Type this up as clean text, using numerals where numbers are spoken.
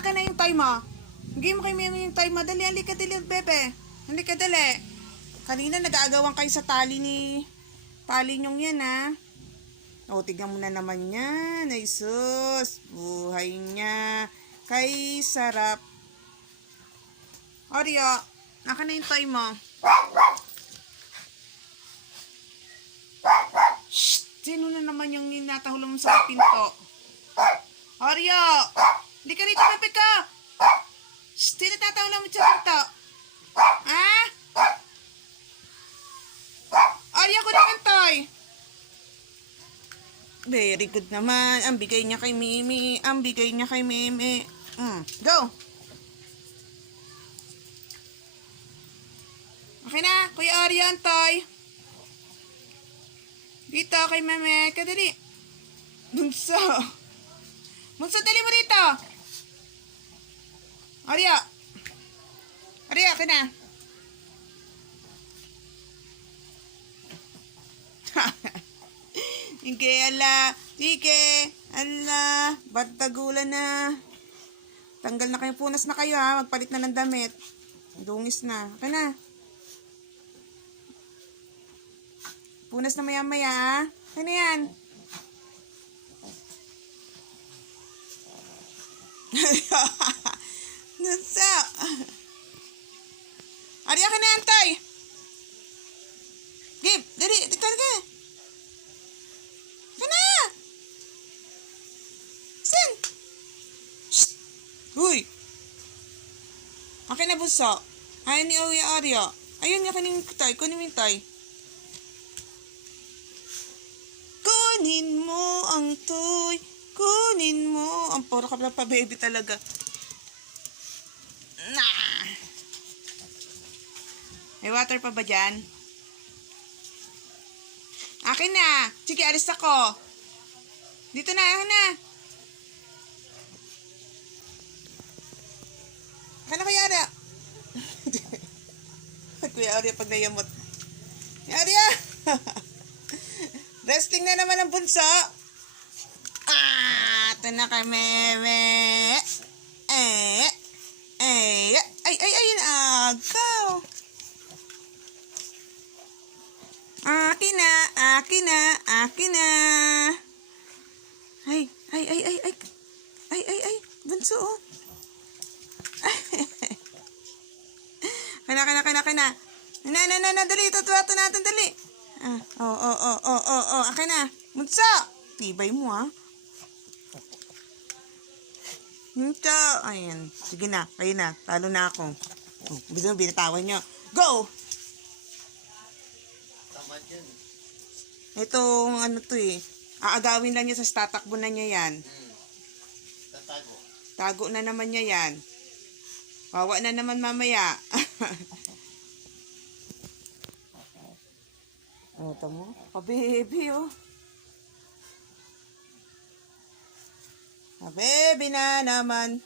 akin na yung toy mo. Bigay mo kay Meme yung toy mo. Dali, halika dali, bebe. Halika dali. Kanina nag-aagawan kayo sa tali nyong yan, ha. O, tignan mo na naman yan. Ay, sus. Buhay niya. Kay sarap. Oreo, akin na yung toy mo. Shh! Sino na naman yung ninatahulong mo sa pinto? Oreo! Hindi ka rito, bebe ka! Shh! Sino tatahulong mo sa pinto? Ha? Oreo, ko naman toy! Very good naman. Ang bigay niya kay Mimi. Ang bigay niya kay Meme. Go! Okay na, Kuya Oreo, ang toy. Dito kay Meme. Kadali. Bunso. Bunso, dali mo dito. Oreo. Oreo, okay na. Sige, ala. Sige. Ala. Ba't tagulan na? Tanggal na kayo. Punas na kayo, ha. Magpalit na ng damit. Dungis na. Okay na. Punas na maya-maya, ha? Ano yan? Nasa? Ariya ka na yan, Toy. Gib, dali, dito ka. Kana! San? Shh! Huy! Okay na, buso. Ayaw ni Oreo. Ayun nga kaning Toy. Kunin mo yung Toy. Kunin mo ang toy. Kunin mo. Ang puro ka pa baby talaga. Nah. May water pa ba dyan? Akin na. Sige, alis ako. Dito na, akin na. Akin na, Kuya Arya. Kuya Arya pag nayamot. Kuya Arya. Resting na naman ang bunso. Ito na kay Meme. Ay, agaw. Akin na. Ay, bunso, oh. Kana. Na, dali, tutuwato natin, dali. Akin na. Bunso! Tibay mo, ha? Bunso! Ayan. Sige na. Kayo na. Talo na ako. Gusto mo binatawan nyo. Go! Tama dyan. Itong ano to eh. Aagawin lang niya sa tatakbo na niya yan. Tatago. Tago na naman niya yan. Wawa na naman mamaya. Ito mo? Pa-baby, oh. Pa-baby na naman.